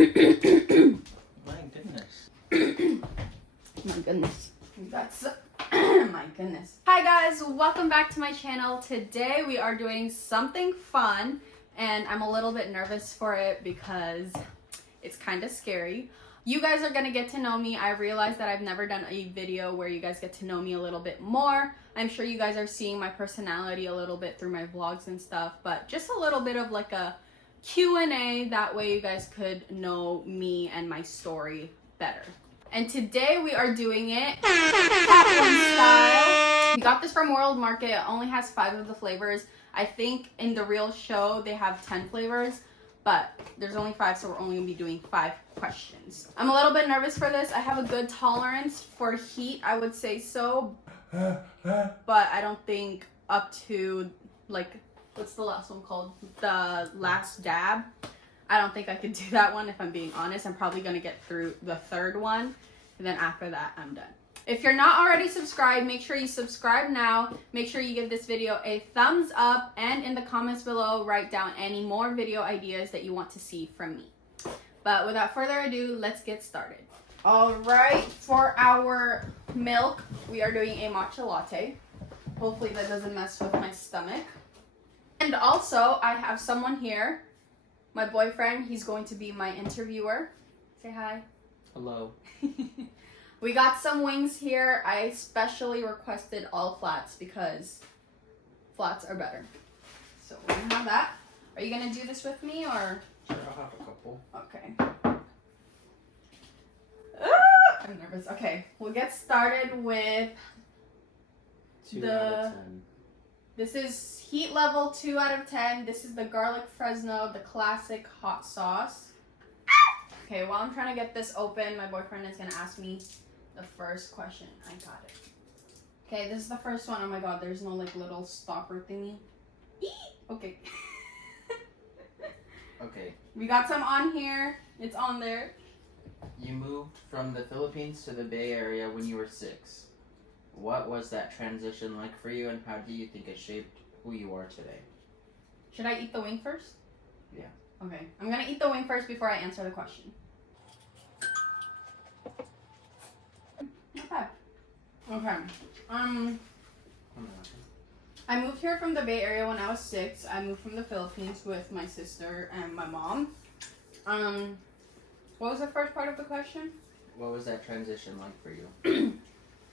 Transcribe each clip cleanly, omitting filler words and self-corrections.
My goodness. My goodness. That's my goodness. Hi guys, welcome back to my channel. Today we are doing something fun and I'm a little bit nervous for it because it's kind of scary. You guys are gonna get to know me. I realize that I've never done a video where you guys get to know me a little bit more. I'm sure you guys are seeing my personality a little bit through my vlogs and stuff, but just a little bit of like a Q&A, that way you guys could know me and my story better. And today we are doing it Cat style. We got this from World Market. It only has 5 of the flavors. I think in the real show they have 10 flavors, but there's only 5, so we're only gonna be doing 5 questions. I'm a little bit nervous for this. I have a good tolerance for heat, I would say so, but I don't think up to like, what's the last one called? The last dab. I don't think I could do that one if I'm being honest. I'm probably gonna get through the 3rd one, and then after that I'm done. If you're not already subscribed, make sure you subscribe now. Make sure you give this video a thumbs up, and in the comments below write down any more video ideas that you want to see from me. But without further ado, let's get started. All right, for our milk, we are doing a matcha latte. Hopefully that doesn't mess with my stomach. And also, I have someone here, my boyfriend. He's going to be my interviewer. Say hi. Hello. We got some wings here. I specially requested all flats because flats are better. So we're gonna have that. Are you gonna do this with me or? Sure, I'll have a couple. Okay. I'm nervous. Okay, we'll get started with 2 out of 10. This is heat level 2 out of 10. This is the garlic Fresno, the classic hot sauce. Okay, while I'm trying to get this open, my boyfriend is gonna ask me the first question. I got it. Okay, this is the first one. Oh my god, there's no like little stopper thingy. Okay. Okay. We got some on here. It's on there. You moved from the Philippines to the Bay Area when you were 6. What was that transition like for you, and how do you think it shaped who you are today? Should I eat the wing first? Yeah. Okay, I'm gonna eat the wing first before I answer the question. Not bad. Okay. I moved here from the Bay Area when I was 6. I moved from the Philippines with my sister and my mom. What was the first part of the question? What was that transition like for you?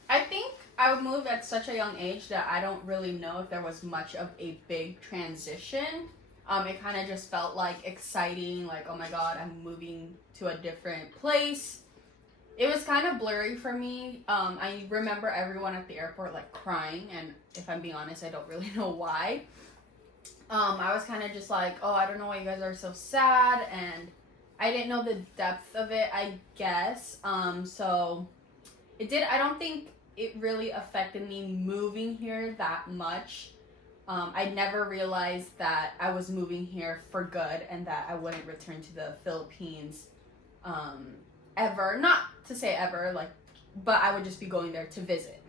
I think I would move at such a young age that I don't really know if there was much of a big transition. It kind of just felt like exciting, like, oh my god, I'm moving to a different place. It was kind of blurry for me. I remember everyone at the airport like crying, and if I'm being honest, I don't really know why. I was kind of just like, oh, I don't know why you guys are so sad, and I didn't know the depth of it, I guess. So it did, I don't think it really affected me moving here that much. I never realized that I was moving here for good and that I wouldn't return to the Philippines ever. Not to say ever, like, but I would just be going there to visit.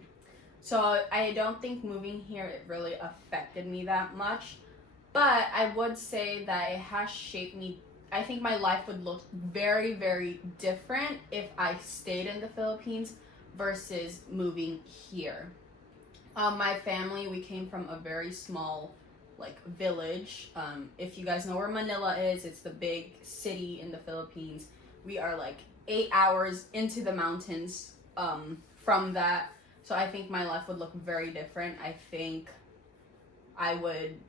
So I don't think moving here, it really affected me that much. But I would say that it has shaped me. I think my life would look very, very different if I stayed in the Philippines versus moving here. My family, we came from a very small like village. If you guys know where Manila is, it's the big city in the Philippines. We are like 8 hours into the mountains from that. So I think my life would look very different. I think I would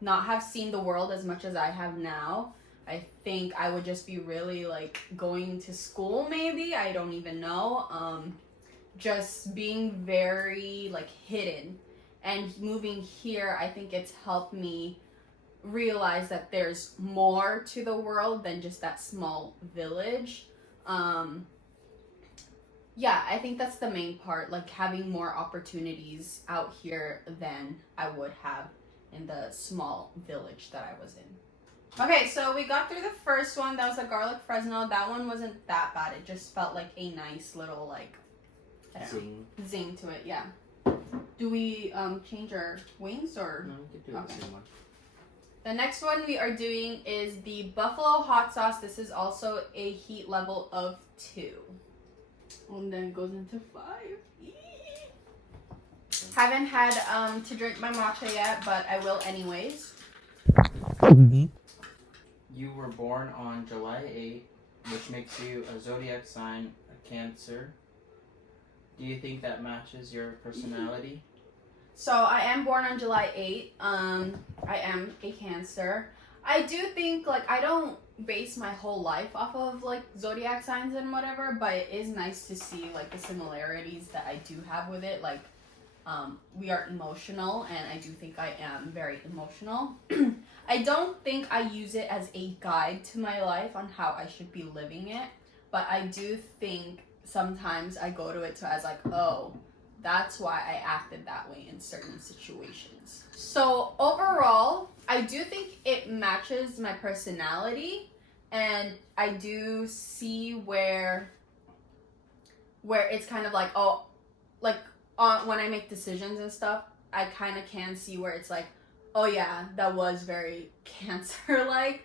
not have seen the world as much as I have now. I think I would just be really like going to school maybe. I don't even know. Just being very like hidden, and moving here, I think it's helped me realize that there's more to the world than just that small village. Yeah, I think that's the main part, like having more opportunities out here than I would have in the small village that I was in. Okay, so we got through the first one. That was a garlic Fresno. That one wasn't that bad. It just felt like a nice little like zing to it, yeah. Do we change our wings or? No, we could do the same one. The next one we are doing is the buffalo hot sauce. This is also a heat level of 2. And then it goes into 5. Haven't had to drink my matcha yet, but I will anyways. You were born on July 8th, which makes you a zodiac sign, a Cancer. Do you think that matches your personality? So I am born on July 8th. I am a Cancer. I do think, like, I don't base my whole life off of, like, zodiac signs and whatever, but it is nice to see, like, the similarities that I do have with it. Like, we are emotional, and I do think I am very emotional. I don't think I use it as a guide to my life on how I should be living it, but I do think sometimes I go to it to as like, oh, that's why I acted that way in certain situations. So overall, I do think it matches my personality, and I do see where it's kind of like, oh, like when I make decisions and stuff, I kind of can see where it's like, oh yeah, that was very Cancer-like.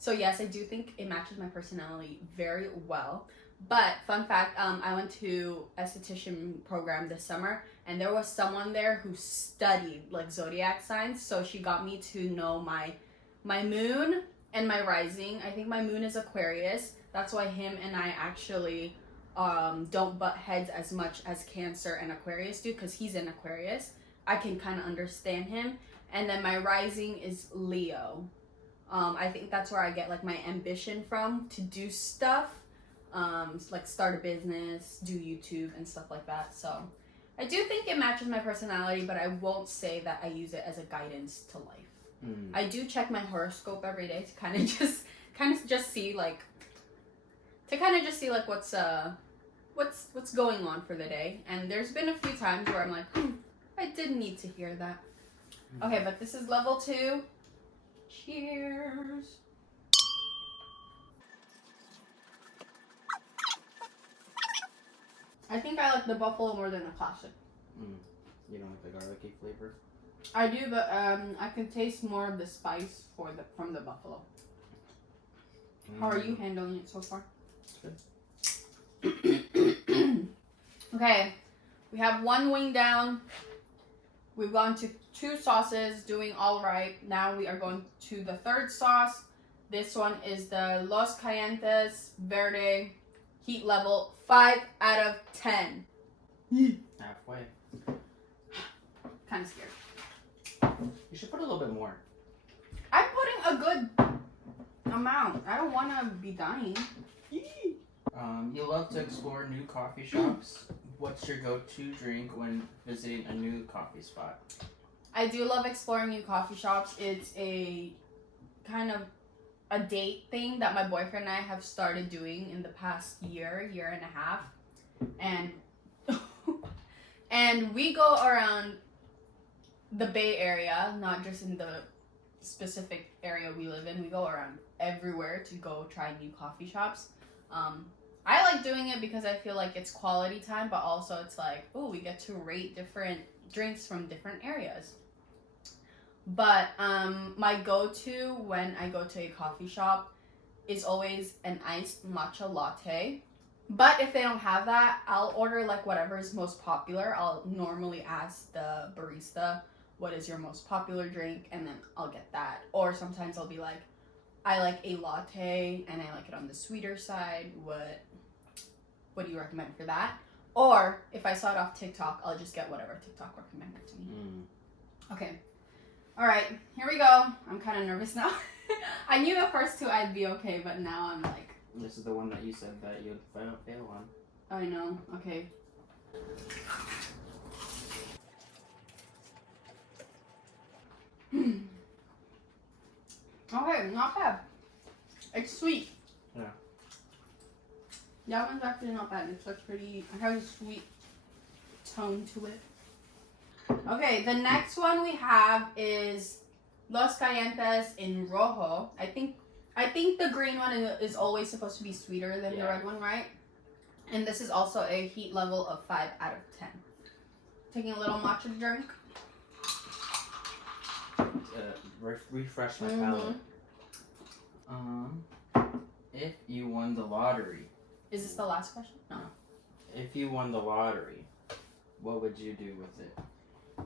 So yes, I do think it matches my personality very well. But fun fact, I went to esthetician program this summer, and there was someone there who studied like zodiac signs. So she got me to know my moon and my rising. I think my moon is Aquarius. That's why him and I actually don't butt heads as much as Cancer and Aquarius do, because he's in Aquarius. I can kind of understand him. And then my rising is Leo. I think that's where I get like my ambition from to do stuff. Like start a business, do YouTube and stuff like that. So I do think it matches my personality, but I won't say that I use it as a guidance to life. I do check my horoscope every day to kind of just see like what's going on for the day. And there's been a few times where I'm like, I didn't need to hear that. Okay, but this is level 2. Cheers. I think I like the buffalo more than the classic. You don't like the garlicky flavor? I do, but I can taste more of the spice from the buffalo. How are you handling it so far? Good. Okay, we have 1 wing down. We've gone to 2 sauces, doing all right. Now we are going to the 3rd sauce. This one is the Los Calientes Verde, heat level 5 out of 10. Halfway. Kind of scared. You should put a little bit more. I'm putting a good amount. I don't want to be dying. You love to explore new coffee shops. What's your go-to drink when visiting a new coffee spot? I do love exploring new coffee shops. It's a kind of a date thing that my boyfriend and I have started doing in the past year and a half. And we go around the Bay Area, not just in the specific area we live in. We go around everywhere to go try new coffee shops. I like doing it because I feel like it's quality time, but also it's like, oh, we get to rate different drinks from different areas. But my go-to when I go to a coffee shop is always an iced matcha latte. But if they don't have that, I'll order like whatever is most popular. I'll normally ask the barista, what is your most popular drink? And then I'll get that. Or sometimes I'll be like, I like a latte and I like it on the sweeter side. What do you recommend for that? Or if I saw it off TikTok, I'll just get whatever TikTok recommended to me. Okay. All right, here we go. I'm kind of nervous now. I knew the first 2 I'd be okay, but now I'm like... This is the one that you said that you'd fail on. I know. Okay. Okay, not bad. It's sweet. Yeah. That one's actually not bad. It's like pretty... It has a sweet tone to it. Okay, the next one we have is Los Calientes in Rojo. I think the green one is always supposed to be sweeter than the red one, right? And this is also a heat level of 5 out of 10. Taking a little matcha drink. refresh my palate. If you won the lottery. Is this the last question? No. If you won the lottery, what would you do with it?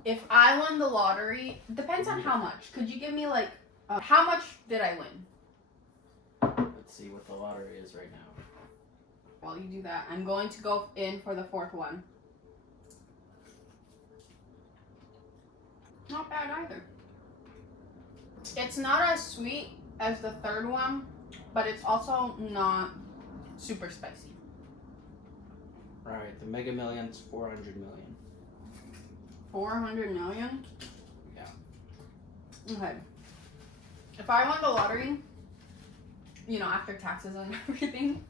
If I won the lottery, depends on how much. Could you give me like, how much did I win? Let's see what the lottery is right now. While you do that, I'm going to go in for the fourth one. Not bad either. It's not as sweet as the third one, but it's also not super spicy. Alright, the Mega Million's 400 million. 400 million? Yeah. Okay. If I won the lottery, you know, after taxes and everything,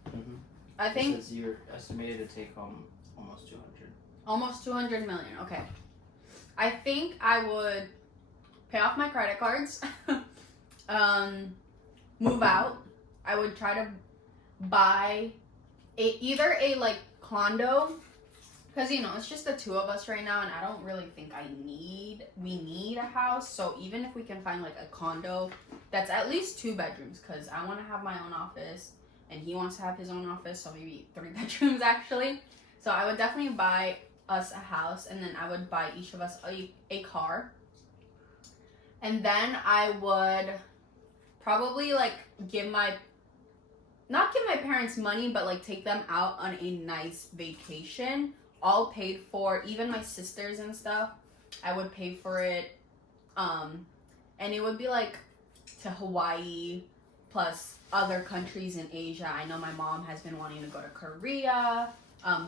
I think... It says you're estimated to take home almost 200. Almost 200 million, okay. I think I would pay off my credit cards, move out. I would try to buy either a like condo, because you know it's just the two of us right now, and I don't really think we need a house. So even if we can find like a condo that's at least 2 bedrooms, because I want to have my own office and he wants to have his own office, so maybe 3 bedrooms actually. So I would definitely buy us a house, and then I would buy each of us a car, and then I would probably like not give my parents money, but like take them out on a nice vacation, all paid for, even my sisters and stuff. I would pay for it, and it would be like to Hawaii plus other countries in Asia. I know my mom has been wanting to go to Korea.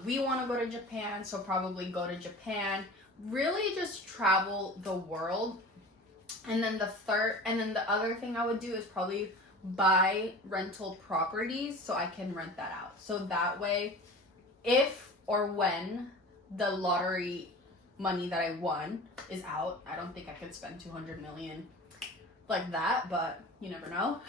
We want to go to Japan, so probably go to Japan. Really just travel the world. And then the other thing I would do is probably buy rental properties so I can rent that out. So that way, if or when the lottery money that I won is out, I don't think I could spend 200 million like that, but you never know.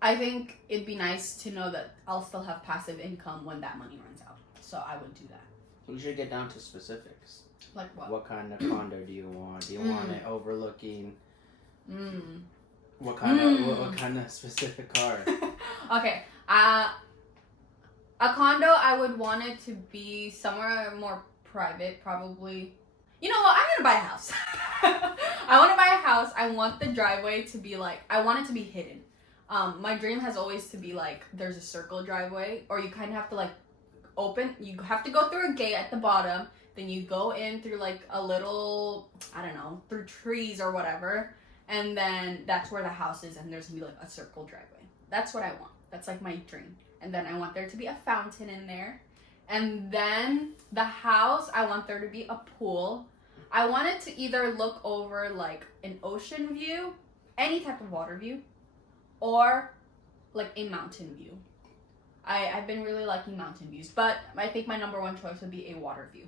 I think it'd be nice to know that I'll still have passive income when that money runs out. So I would do that. We should get down to specifics. Like what? What kind of condo do you want? Do you want it overlooking? What kind of specific car? Okay. A condo, I would want it to be somewhere more private, probably. You know what? I'm gonna buy a house. I want to buy a house. I want the driveway to be like, I want it to be hidden. My dream has always to be like, there's a circle driveway, or you kind of have to like you have to go through a gate at the bottom, then you go in through like a little, I don't know, through trees or whatever, and then that's where the house is, and there's gonna be like a circle driveway. That's what I want. That's like my dream. And then I want there to be a fountain in there. And then the house, I want there to be a pool. I want it to either look over like an ocean view, any type of water view, or like a mountain view. I've been really liking mountain views, but I think my number one choice would be a water view.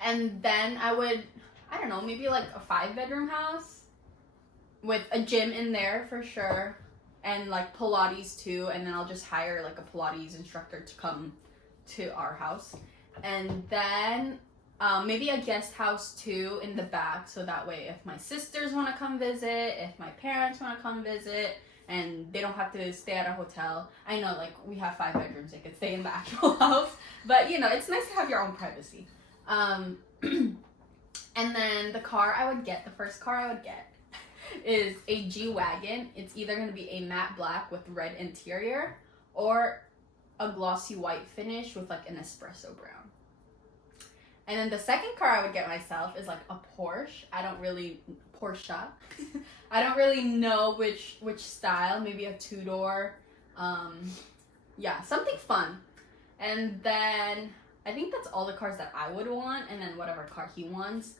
And then I would, I don't know, maybe like a 5-bedroom house with a gym in there for sure, and like Pilates too, and then I'll just hire like a Pilates instructor to come to our house. And then maybe a guest house too in the back, so that way if my sisters want to come visit, if my parents want to come visit, and they don't have to stay at a hotel. I know, like, we have 5 bedrooms, they could stay in the actual house, but you know, it's nice to have your own privacy. And then the car I would get, the first car I would get is a G-Wagon. It's either going to be a matte black with red interior, or a glossy white finish with like an espresso brown. And then the second car I would get myself is like a Porsche. I don't really know which style. Maybe a 2-door. Yeah, something fun. And then I think that's all the cars that I would want, and then whatever car he wants.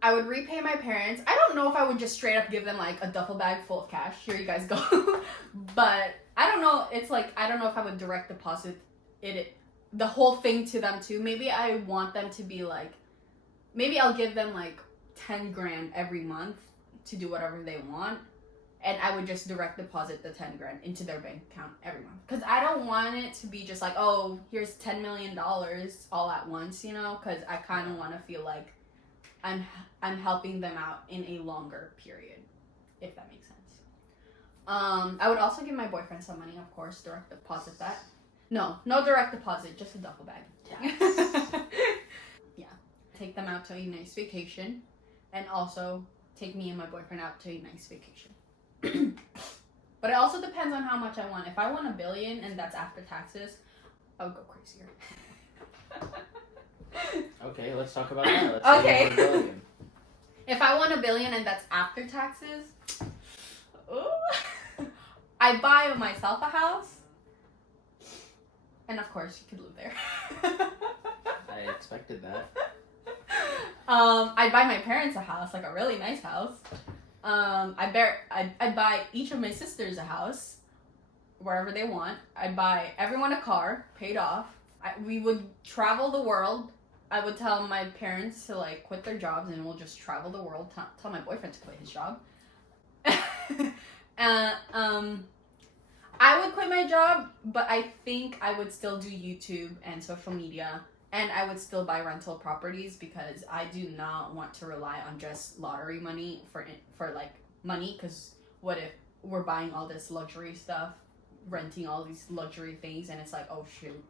I would repay my parents. I don't know if I would just straight up give them like a duffel bag full of cash. Here you guys go. But I don't know. It's like, I don't know if I would direct deposit the whole thing to them too. Maybe I want them to be like, maybe I'll give them like 10 grand every month to do whatever they want. And I would just direct deposit the 10 grand into their bank account every month. Because I don't want it to be just like, oh, here's $10 million all at once, you know? Because I kind of want to feel like I'm helping them out in a longer period, if that makes sense. I would also give my boyfriend some money, of course, direct deposit that. No direct deposit, just a duffel bag. Yes. Yeah, take them out to a nice vacation, and also take me and my boyfriend out to a nice vacation. But it also depends on how much I want. If I want $1 billion and that's after taxes, I would go crazier. Okay, let's talk about that. Let's Okay. say you want $1 billion. If I want $1 billion and that's after taxes, ooh, I buy myself a house, and of course you could live there. I expected that. I'd buy my parents a house, like a really nice house. I'd buy each of my sisters a house, wherever they want. I'd buy everyone a car, paid off. We would travel the world. I would tell my parents to like quit their jobs, and we'll just travel the world. Tell my boyfriend to quit his job. I would quit my job, but I think I would still do YouTube and social media, and I would still buy rental properties because I do not want to rely on just lottery money for like money. Because what if we're buying all this luxury stuff, renting all these luxury things, and it's like, oh shoot,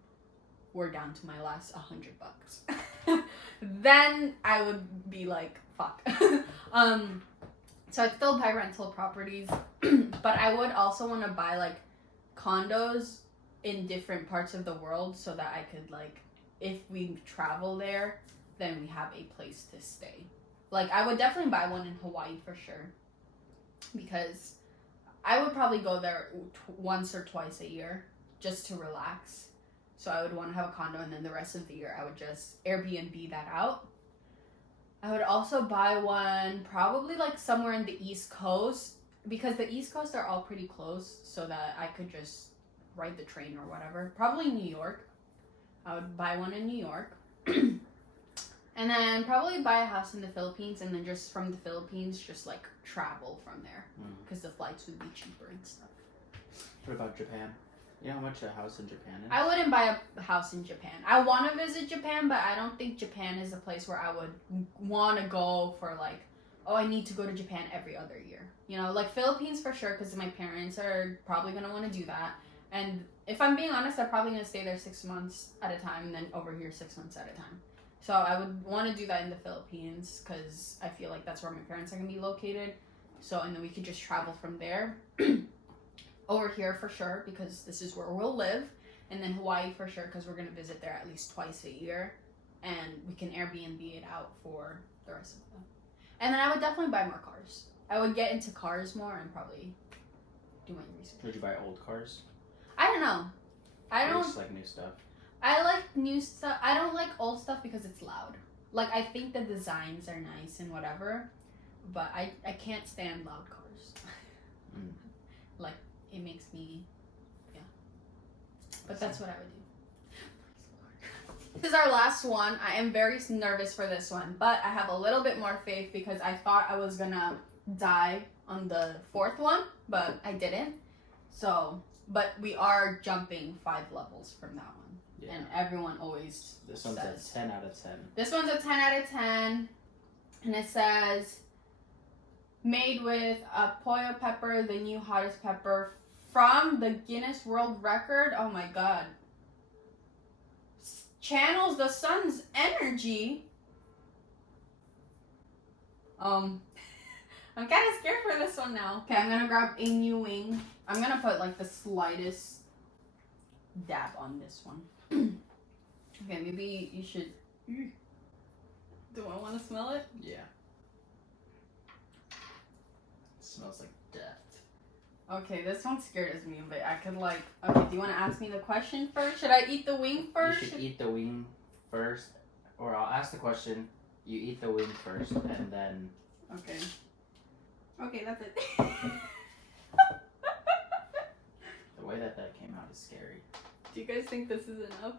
we're down to my last $100. Then I would be like, fuck. So I'd still buy rental properties, but I would also want to buy like condos in different parts of the world so that I could like, if we travel there, then we have a place to stay. Like I would definitely buy one in Hawaii for sure, because I would probably go there once or twice a year just to relax. So I would want to have a condo, and then the rest of the year I would just Airbnb that out. I would also buy one probably like somewhere in the East Coast, because the East Coast are all pretty close, so that I could just ride the train or whatever. Probably New York. I would buy one in New York. And then probably buy a house in the Philippines, and then just from the Philippines just like travel from there, because the flights would be cheaper and stuff. What about Japan? You know how much a house in Japan is? I wouldn't buy a house in Japan. I want to visit Japan, but I don't think Japan is a place where I would want to go for like, oh, I need to go to Japan every other year. You know, like Philippines for sure, because my parents are probably going to want to do that. And if I'm being honest, they're probably going to stay there 6 months at a time, and then over here 6 months at a time. So I would want to do that in the Philippines, because I feel like that's where my parents are going to be located. So, and then we could just travel from there. Over here for sure, because this is where we'll live. And then Hawaii for sure, because we're going to visit there at least twice a year. And we can Airbnb it out for the rest of them. And then I would definitely buy more cars. I would get into cars more and probably do my research. Would you buy old cars? I don't know. Or just like new stuff? I like new stuff. I don't like old stuff because it's loud. Like, I think the designs are nice and whatever, but I can't stand loud cars. Like, it makes me, yeah. But that's what I would do. This is our last one. I am very nervous for this one, but I have a little bit more faith because I thought I was gonna die on the 4th one, but I didn't. So, but we are jumping 5 levels from that one. Yeah. And everyone always This one's a 10 out of 10. This one's a 10 out of 10. And it says, made with a pollo pepper, the new hottest pepper from the Guinness World Record. Oh my god. Channels the sun's energy. I'm kind of scared for this one now. Okay, I'm gonna grab a new wing. I'm gonna put like the slightest dab on this one. Okay, maybe you should. Do I want to smell it? Yeah. It smells like death. Okay, this one scares me, but I could like. Okay, do you want to ask me the question first? Should I eat the wing first? You should eat the wing first, or I'll ask the question. You eat the wing first, and then. Okay. Okay, that's it. The way that came out is scary. Do you guys think this is enough?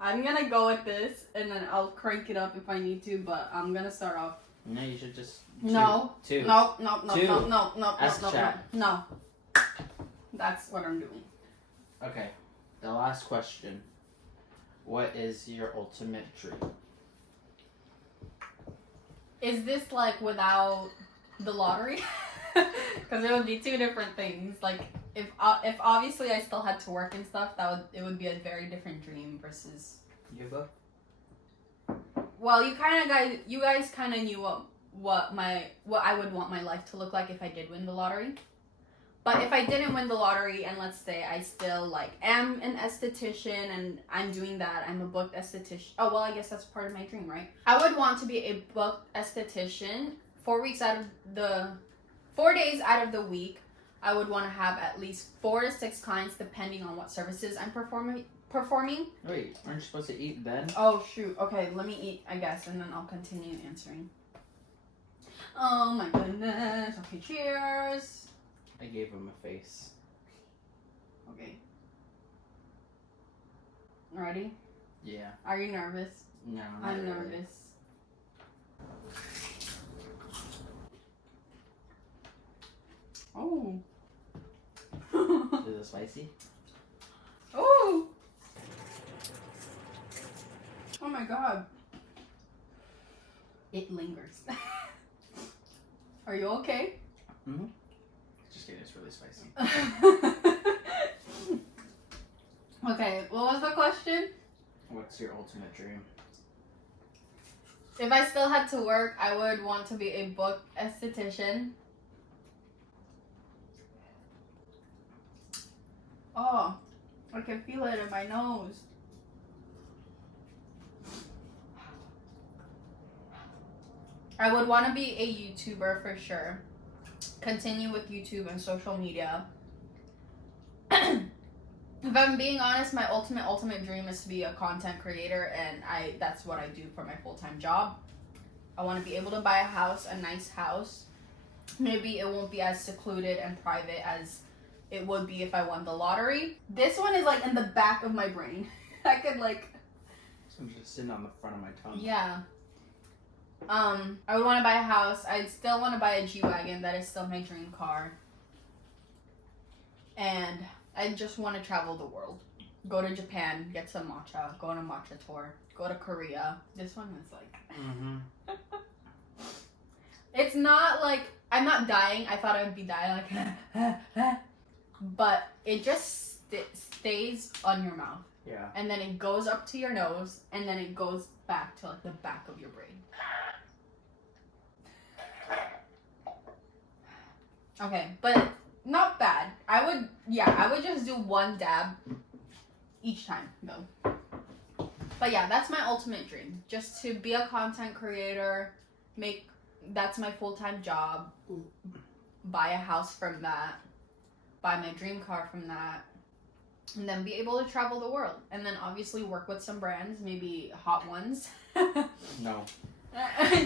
I'm gonna go with this, and then I'll crank it up if I need to, but I'm gonna start off. No, you should just. No. Two. No. Ask chat. No. That's what I'm doing. Okay. The last question. What is your ultimate dream? Is this like without the lottery? Because it would be two different things. Like if obviously I still had to work and stuff, it would be a very different dream versus. You go. Well, you guys kind of knew what I would want my life to look like if I did win the lottery. But if I didn't win the lottery, and let's say I still like am an esthetician and I'm doing that, I'm a booked esthetician. Oh well, I guess that's part of my dream, right? I would want to be a booked esthetician 4 days out of the week. I would want to have at least 4 to 6 clients, depending on what services I'm performing. Wait, aren't you supposed to eat then? Oh shoot. Okay, let me eat, I guess, and then I'll continue answering. Oh my goodness. Okay, cheers. I gave him a face. Okay. Ready? Yeah. Are you nervous? No. I'm really. nervous. Oh. Is it spicy? Oh. Oh my god. It lingers. Are you okay? Mm-hmm. Just kidding, it's really spicy. Okay, what was the question? What's your ultimate dream? If I still had to work, I would want to be a booked esthetician. Oh, I can feel it in my nose. I would want to be a YouTuber for sure. Continue with YouTube and social media. If I'm being honest, my ultimate dream is to be a content creator, and that's what I do for my full-time job. I want to be able to buy a house, a nice house. Maybe it won't be as secluded and private as it would be if I won the lottery. This one is like in the back of my brain. I could like... I'm just sitting on the front of my tongue. Yeah. I would want to buy a house. I'd still want to buy a G-Wagon. That is still my dream car. And I just want to travel the world. Go to Japan, get some matcha, go on a matcha tour, go to Korea. This one is like... Mm-hmm. It's not like... I'm not dying. I thought I would be dying like... But it just stays on your mouth. Yeah. And then it goes up to your nose, and then it goes back to like the back of your brain. Okay, but not bad. I would just do one dab each time though. But yeah, that's my ultimate dream. Just to be a content creator, that's my full-time job, buy a house from that, buy my dream car from that, and then be able to travel the world. And then obviously work with some brands, maybe hot ones. No.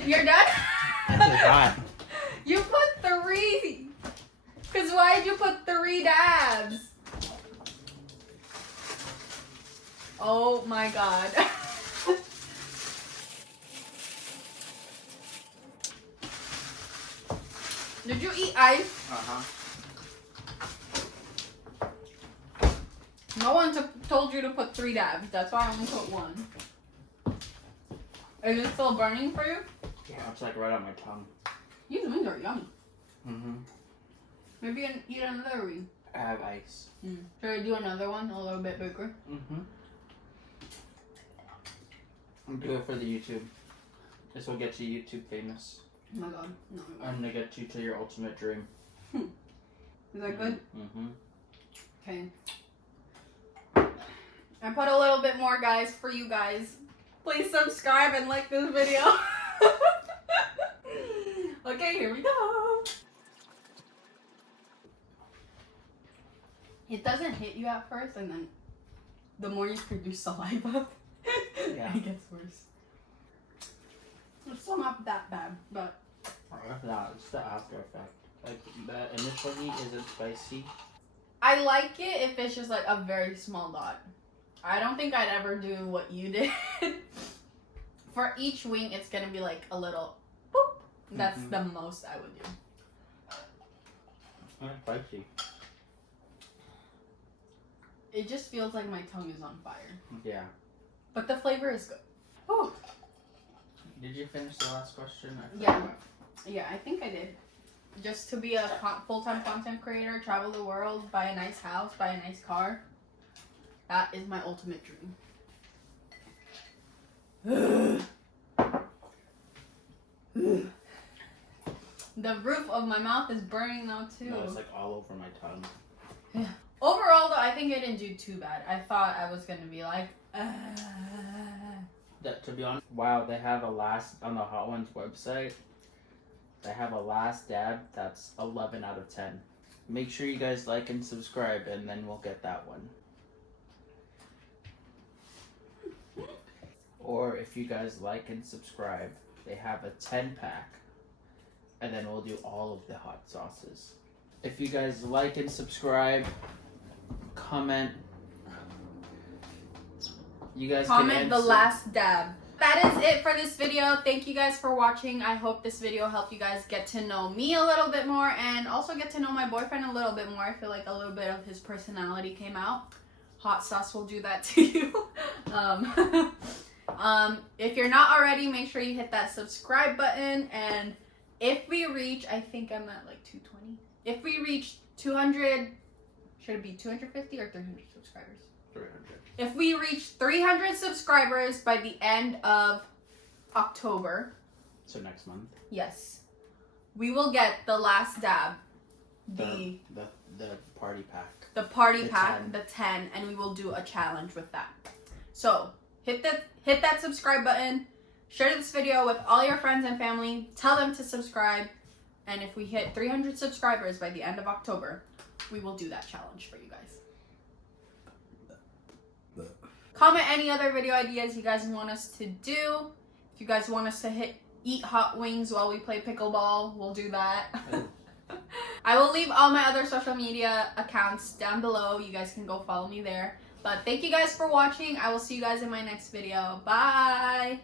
You're done? That's hot. You put 3. Because why'd you put 3 dabs? Oh my god. Did you eat ice? Uh-huh. No one told you to put 3 dabs. That's why I only put 1. Is it still burning for you? Yeah, it's like right on my tongue. These wings are yummy. Mm-hmm. Maybe eat another wing. I have ice. Should I do another one a little bit bigger? Mm-hmm. Do it for the YouTube. This will get you YouTube famous. Oh my god. No. I'm gonna get you to your ultimate dream. Is that good? Mm-hmm. Okay. I put a little bit more, guys, for you guys. Please subscribe and like this video. Okay, here we go. It doesn't hit you at first, and then the more you produce saliva, Yeah. it gets worse. It's still not that bad, but... No, it's the after effect. Like, the initial heat isn't spicy. I like it if it's just like a very small dot. I don't think I'd ever do what you did. For each wing, it's gonna be like a little boop. That's the most I would do. It's spicy. It just feels like my tongue is on fire. Yeah. But the flavor is good. Ooh. Did you finish the last question? Yeah, I think I did. Just to be a full-time content creator, travel the world, buy a nice house, buy a nice car. That is my ultimate dream. The roof of my mouth is burning now too. No, it's like all over my tongue. Yeah. Overall, though, I think it didn't do too bad. I thought I was gonna be like, That, to be honest, wow, they have a last on the Hot Ones website. They have a last dab that's 11 out of 10. Make sure you guys like and subscribe, and then we'll get that one. Or if you guys like and subscribe, they have a 10-pack, and then we'll do all of the hot sauces. If you guys like and subscribe, comment. You guys comment can the last dab. That is it for this video. Thank you guys for watching. I hope this video helped you guys get to know me a little bit more and also get to know my boyfriend a little bit more. I feel like a little bit of his personality came out. Hot sauce will do that to you. If you're not already, make sure you hit that subscribe button. And if we reach, I think I'm at like 220. If we reach 200, should it be 250 or 300 subscribers? 300. If we reach 300 subscribers by the end of October, So next month. yes, we will get the last dab, The party pack. the party The pack, 10. the 10, and we will do a challenge with that. So hit that subscribe button, share this video with all your friends and family, tell them to subscribe, and if we hit 300 subscribers by the end of October, we will do that challenge for you guys. Comment any other video ideas you guys want us to do. If you guys want us to eat hot wings while we play pickleball, we'll do that. I will leave all my other social media accounts down below. You guys can go follow me there. But thank you guys for watching. I will see you guys in my next video. Bye!